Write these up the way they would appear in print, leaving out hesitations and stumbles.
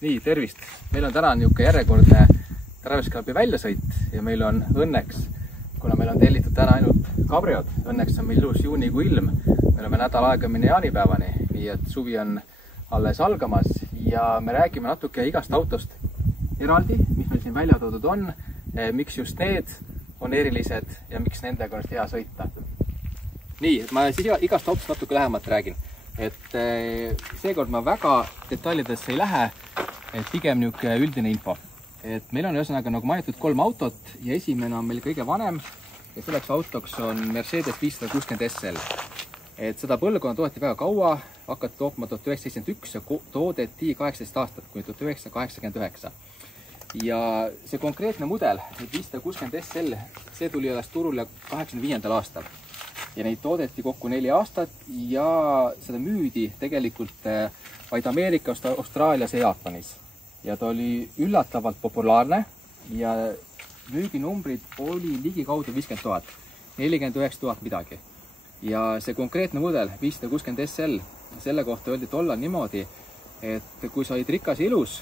Nii, tervist! Meil on täna niisugune järjekordne Travis Clubi väljasõit ja meil on õnneks, kuna meil on tellitud täna ainult kabriod, õnneks on meil ilus juunikuu ilm. Me oleme nädal aega minna jaanipäevani, nii et suvi on alles algamas ja me räägime natuke igast autost eraldi, mis meil siin välja toodud on, miks just need on erilised ja miks nendega on hea sõita. Nii, ma siis igast autost natuke lähemalt räägin. Seekord ma väga detailidesse ei lähe, pigem niisugune üldine info. Meil on ühesõnaga nagu mainitud 3 autot ja esimene on meil kõige vanem ja selleks autoks on Mercedes 560 SL. Seda põlvkonna toodeti väga kaua, hakati tootma 1971 ja toodeti 18 aastat kuni 1989. Ja see konkreetne mudel, 560 SL, see tuli alles turule 85. aastal. Ja neid toodeti kokku 4 aastat ja seda müüdi tegelikult vaid Ameerikas, Austraalias ja Jaapanis. Ja ta oli üllatavalt populaarne ja müüginumbrid oli ligikaudu 50 000, 49 000 midagi. Ja see konkreetne mudel, 560 SL, selle kohta öeldi tollal niimoodi, et kui sa olid rikas ja ilus,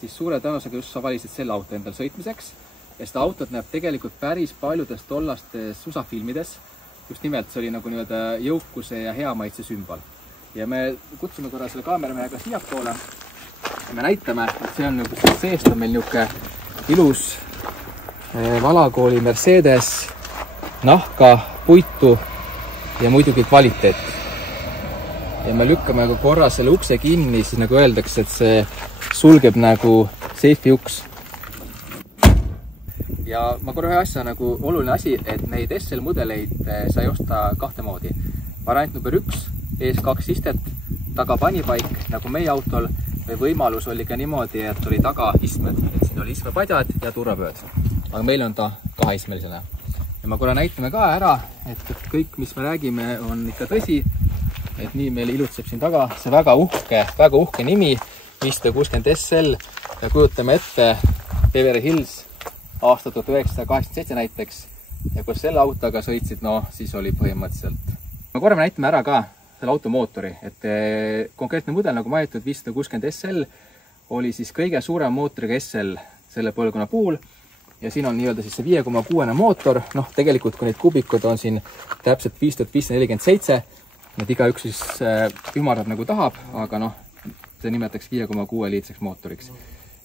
siis suure tõenäosusega just sa valisid selle auto endal sõitmiseks. Ja seda autot näeb tegelikult päris paljudes tollastes USA-filmides. Just nimelt see oli nagu jõukuse ja hea maitse sümbol. Ja me kutsume korra selle kaameramehega siiapoole ja me näitame, et see on seest on meil niisugune ilus valakooli Mercedes, nahka, puitu ja muidugi kvaliteet. Ja me lükkame korra selle ukse kinni, siis nagu öeldakse, et see sulgeb nagu seifi uks. Ja ma korra ühe asja oluline asi, et neid SL mudeleid sai osta kahte moodi. Variant number 1, ees 2 istet, taga panipaik nagu meie autol või võimalus oli ka niimoodi, et oli taga istmed. Siin oli istmepadjad ja turvapööd. Aga meil on ta 2-istmelisena. Ja ma korra näitame ka ära, et kõik, mis me räägime, on ikka tõsi. Et nii meil ilutseb siin taga see väga uhke nimi, 560 SL. Ja kujutame ette Beverly Hills aasta 1987 näiteks ja kus selle autoga sõitsid, siis oli põhimõtteliselt. Ma korra näitame ära ka selle auto mootori, et konkreetne mudel, nagu mainitud 560 SL, oli siis kõige suurem mootoriga SL selle põlvkonna puhul ja siin on nii-öelda siis see 5,6 mootor, tegelikult kui neid kubikud on siin täpselt 5547, need igaüks siis ümardab nagu tahab, aga see nimetaks 5,6 liitreks mootoriks.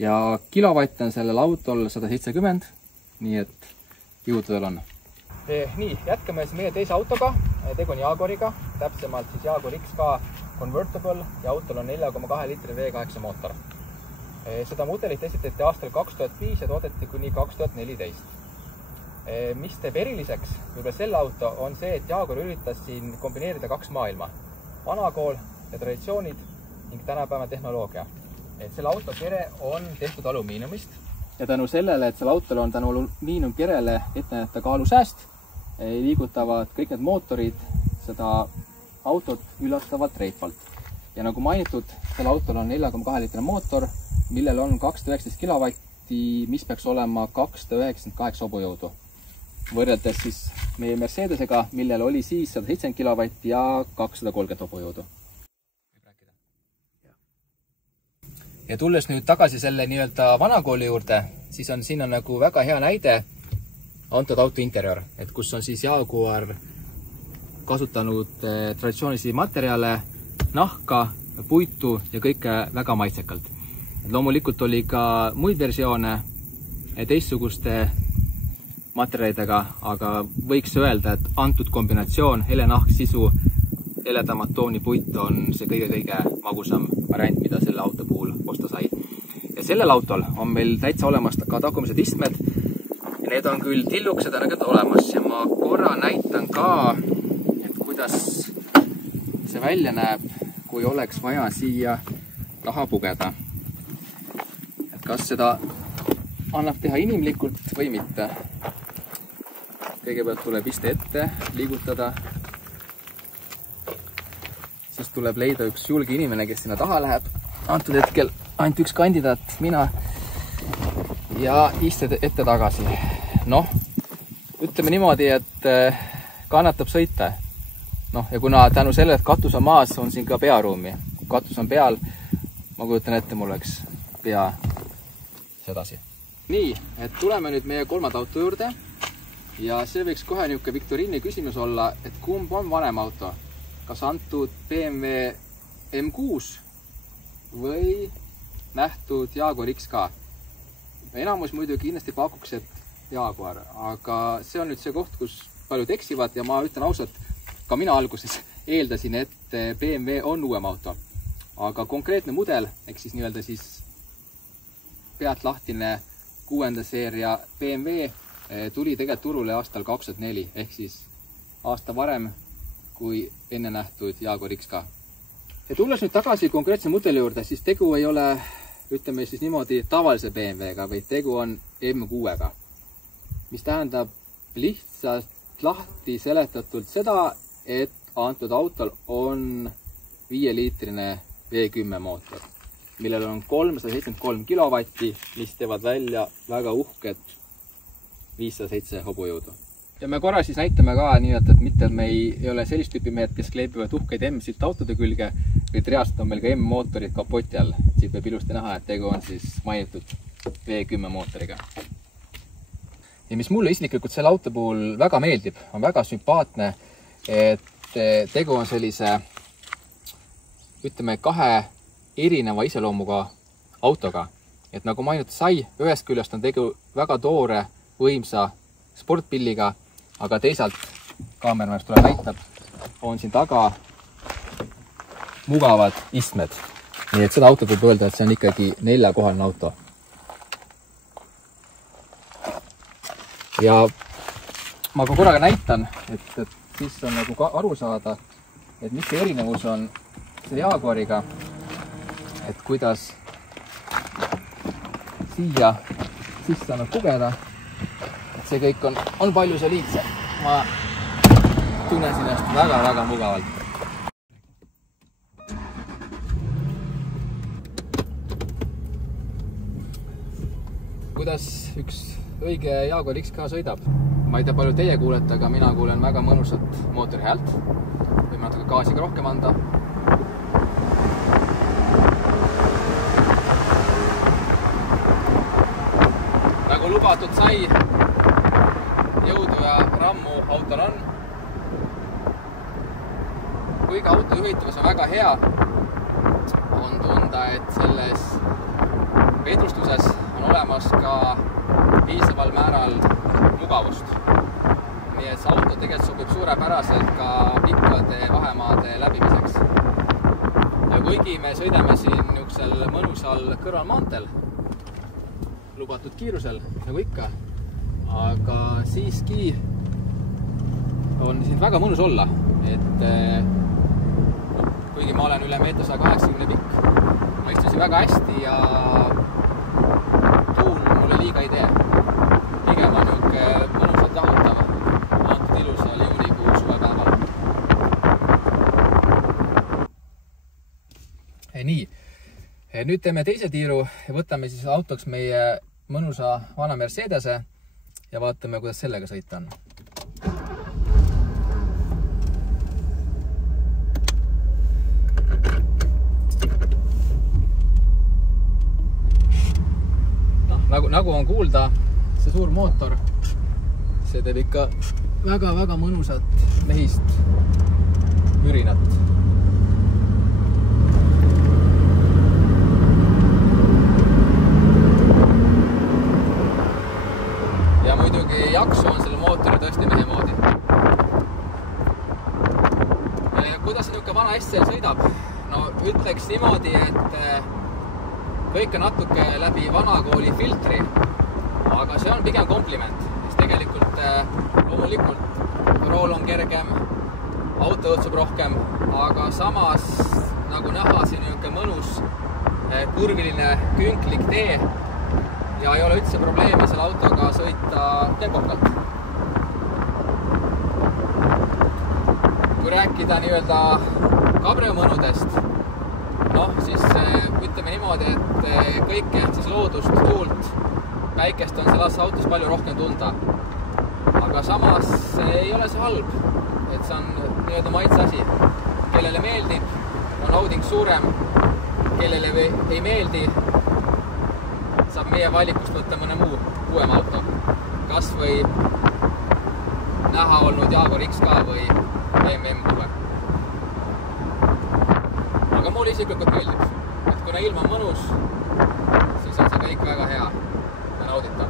Ja kilovatt on sellel autol 170, nii et jõudu tal on. Nii, jätkame siis meie teise autoga, tegu on Jaguariga, täpsemalt siis Jaguar XK Convertible ja autol on 4,2 liitri V8 mootor. Seda mudelit esitati aastal 2005 ja toodeti kuni 2014. Mis teeb eriliseks võib-olla selle auto on see, et Jaguar üritas siin kombineerida 2 maailma. Vanakool ja traditsioonid ning tänapäeva tehnoloogia. Et selle auto kere on tehtud alumiiniumist ja tänu sellele, et selle autol on tänu alumiiniumkerele ette näidata kaalusääst, liigutavad kõik need mootorid seda autot üllatavalt reipalt. Ja nagu mainitud, selle autol on 4,2 liitri mootor, millel on 219 kilovatti, mis peaks olema 298 hobujõudu. Võrreldes siis meie Mercedesega, millel oli siis 170 kilovatti ja 230 hobujõudu. Ja tulles nüüd tagasi selle vanakooli juurde, siis on siin nagu väga hea näide antud auto interior, et kus on siis Jaguar kasutanud traditsioonilisi materjale, nahka, puitu ja kõike väga maitsekalt. Loomulikult oli ka muid versioone teistsuguste materjalidega, aga võiks öelda, et antud kombinatsioon, hele nahk, sisu, heledamat tooni puit on see kõige magusam variant, mida selle auto puhul osta sai. Ja sellel autol on meil täitsa olemas ka tagumised istmed. Need on küll tillukesed olemas ja ma korra näitan ka, et kuidas see välja näeb, kui oleks vaja siia taha pugeda. Et kas seda annab teha inimlikult või mitte. Kõigepealt tuleb iste ette liigutada. Siis tuleb leida üks julge inimene, kes sinna taha läheb. Antud hetkel ainult üks kandidaat, mina. Ja isted ette tagasi. Ütleme niimoodi, et kannatab sõita. Ja kuna tänu sellele, et katus on maas, on siin ka pearuumi. Kui katus on peal, ma kujutan ette, mul oleks pea sedasi. Nii, et tuleme nüüd meie kolmanda auto juurde ja see võiks kohe niisugune viktoriini küsimus olla, et kumb on vanem auto? Kas antud BMW M6 või nähtud Jaguar XK? Enamus muidugi kindlasti pakuks, et Jaguar, aga see on nüüd see koht, kus paljud eksivad ja ma ütlen ausalt, ka mina alguses eeldasin, et BMW on uuem auto. Aga konkreetne mudel, ehk siis nii-öelda siis pealt lahtine 6. seeria BMW tuli tegelikult turule aastal 2004, ehk siis aasta varem kui enne nähtud Jaguar XK. Ja tulles nüüd tagasi konkreetse mudeli juurde, siis tegu ei ole, ütleme siis niimoodi, tavalise BMW-ga, vaid tegu on M6-ga, mis tähendab lihtsalt lahti seletatult seda, et antud autol on 5-liitrine V10 mootor, millel on 373 kilovatti, mis teevad välja väga uhked 507 hobujõudu. Ja me korra siis näitame ka nii, et mitte me ei ole sellist tüüpi mehed, kes kleebivad uhkeid M-silt autode külge, vaid reaalselt on meil ka M-mootorid kapoti all. Siit võib ilusti näha, et tegu on siis mainitud V10 mootoriga. Ja mis mulle isiklikult selle auto puhul väga meeldib, on väga sümpaatne, et tegu on sellise, ütleme, kahe erineva iseloomuga autoga. Et nagu mainitud sai, ühest küljest on tegu väga toore, võimsa sportpilliga, aga teisalt, kaameramajas tuleb näitab, on siin taga mugavad istmed. Nii et seda autot võib öelda, et see on ikkagi 4-kohaline auto. Ja ma ka korraga näitan, et siis on nagu ka aru saada, et mis see erinevus on selle Jaguariga, et kuidas siia sisse annab pugeda. See kõik on palju soliidsem. Ma tunnen siin ennast väga-väga mugavalt. Kuidas üks õige Jaguar XK sõidab? Ma ei tea, palju teie kuulete, aga mina kuulen väga mõnusat mootori häält. Võime natuke gaasiga rohkem anda. Nagu lubatud sai, jõudu ja rammu autol on. Kuigi auto juhitavus on väga hea, on tunda, et selles vedrustuses on olemas ka piisaval määral mugavust. Nii et see auto tegelikult sobib suurepäraselt ka pikkade vahemaade läbimiseks. Ja kuigi me sõidame siin niisugusel mõnusal kõrvalmaantel, lubatud kiirusel, nagu ikka, aga siiski on siin väga mõnus olla, et kuigi ma olen üle 1,80 m pikk, ma istusin väga hästi ja tuul mulle liiga ei tee. Pigem on niisugune mõnusalt jahutav antud ilusal juunikuu suvepäeval. Nii, nüüd teeme teise tiiru ja võtame siis autoks meie mõnusa vana Mercedese ja vaatame, kuidas sellega sõita on. Nagu on kuulda, see suur mootor, see teeb ikka väga-väga mõnusat mehist mürinat. Ja muidugi jaksu on selle mootori tõesti mehe moodi. Ja kuidas see niisugune vana SL sõidab? No ütleks niimoodi, et kõik on natuke läbi vanakooli filtri, aga see on pigem kompliment, sest tegelikult loomulikult rool on kergem, auto õhtsub rohkem, aga samas nagu näha siin niisugune mõnus kurviline künklik tee ja ei ole üldse probleemi selle autoga sõita tempokalt. Kui rääkida nii-öelda kabriomõnudest, siis ütleme niimoodi, et kõike siis loodust, tuult, päikest on selles autos palju rohkem tunda. Aga samas ei ole see halb, et see on nii-öelda maitse asi. Kellele meeldib, on nauding suurem, kellele ei meeldi, saab meie valikust võtta mõne muu uuem auto. Kas või näha olnud Jaguar XK või BMW M6. Aga mulle isiklikult meeldib, et kuna ilm on mõnus, siis on see kõik väga hea ja nauditav.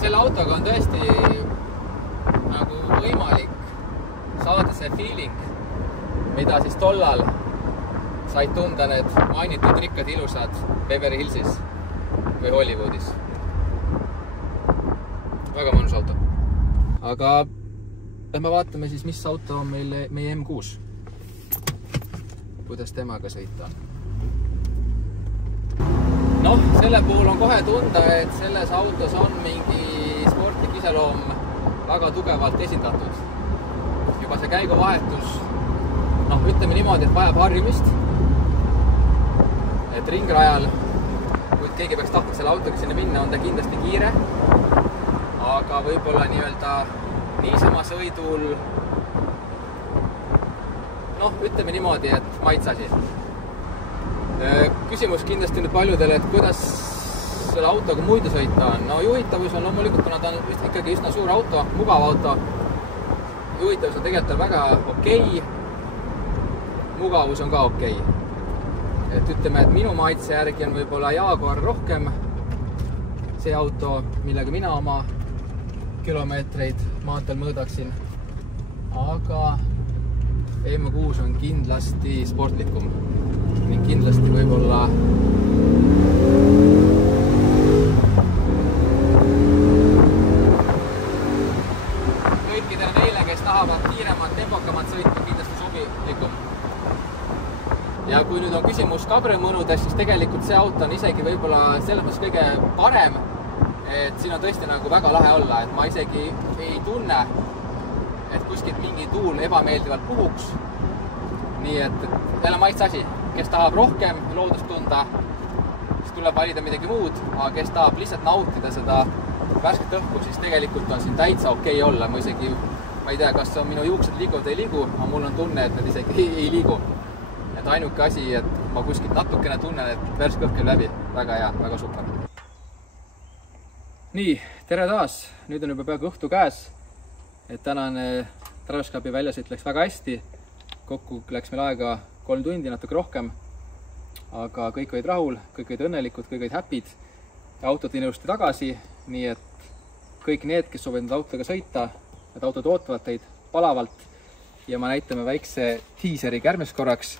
Selle autoga on tõesti nagu võimalik saada see feeling, mida siis tollal said tunda need mainitud rikkad ilusad Beverly Hillsis või Hollywoodis. Väga mõnus auto. Aga lähme vaatame siis, mis auto on meie M6. Kuidas temaga sõita on. Noh, selle puhul on kohe tunda, et selles autos on mingi sportlik iseloom väga tugevalt esindatud. Juba see käiguvahetus, noh, ütleme niimoodi, et vajab harjumist. Et ringrajal, kui keegi peaks tahtma selle autoga sinna minna, on ta kindlasti kiire. Aga võib-olla nii-öelda niisama sõidul, noh, ütleme niimoodi, et maitsasi. Küsimus kindlasti nüüd paljudele, et kuidas selle autoga muidu sõita on. No juhitavus on loomulikult, kuna ta on ikkagi üsna suur auto, mugav auto. Juhitavus on tegelikult väga okei. Mugavus on ka okei. Et ütleme, et minu maitse järgi on võib-olla Jaguar rohkem see auto, millega mina oma kilomeetreid maanteel mõõdaksin. Aga M6 on kindlasti sportlikum. Ning kindlasti võib-olla kõikidele neile, kes tahavad kiiremat, tempokamat sõitu, kindlasti sobilikum. Ja kui nüüd on küsimus kabriomõnudest, siis tegelikult see auto on isegi võib-olla selles mõttes kõige parem, et siin on tõesti nagu väga lahe olla, et ma isegi ei tunne, et kuskilt mingi tuul ebameeldivalt puhuks. Nii et jälle maitse asi. Kes tahab rohkem loodust tunda, siis tuleb valida midagi muud, aga kes tahab lihtsalt nautida seda värsket õhku, siis tegelikult on siin täitsa okei olla. Ma isegi, ma ei tea, kas on minu juuksed liiguvad või ei liigu, aga mul on tunne, et nad isegi ei liigu. Et ainuke asi, et ma kuskilt natukene tunnen, et värske õhk käib läbi. Väga hea, väga super. Nii, tere taas. Nüüd on juba peaaegu õhtu käes. Et tänane Traverskapi väljasõit läks väga hästi. Kokku läks meil aega 3 tundi, natuke rohkem, aga kõik olid rahul, kõik olid õnnelikud, kõik olid happy'd ja autod ilusti tagasi, nii et kõik need, kes soovivad need autoga sõita, need autod ootavad teid palavalt ja ma näitame väikse teaseri kärmes korraks,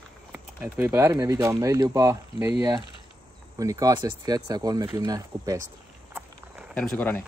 et võib-olla järgmine video on meil juba meie unikaalsest Fiat 130 kupeest. Järgmise korrani!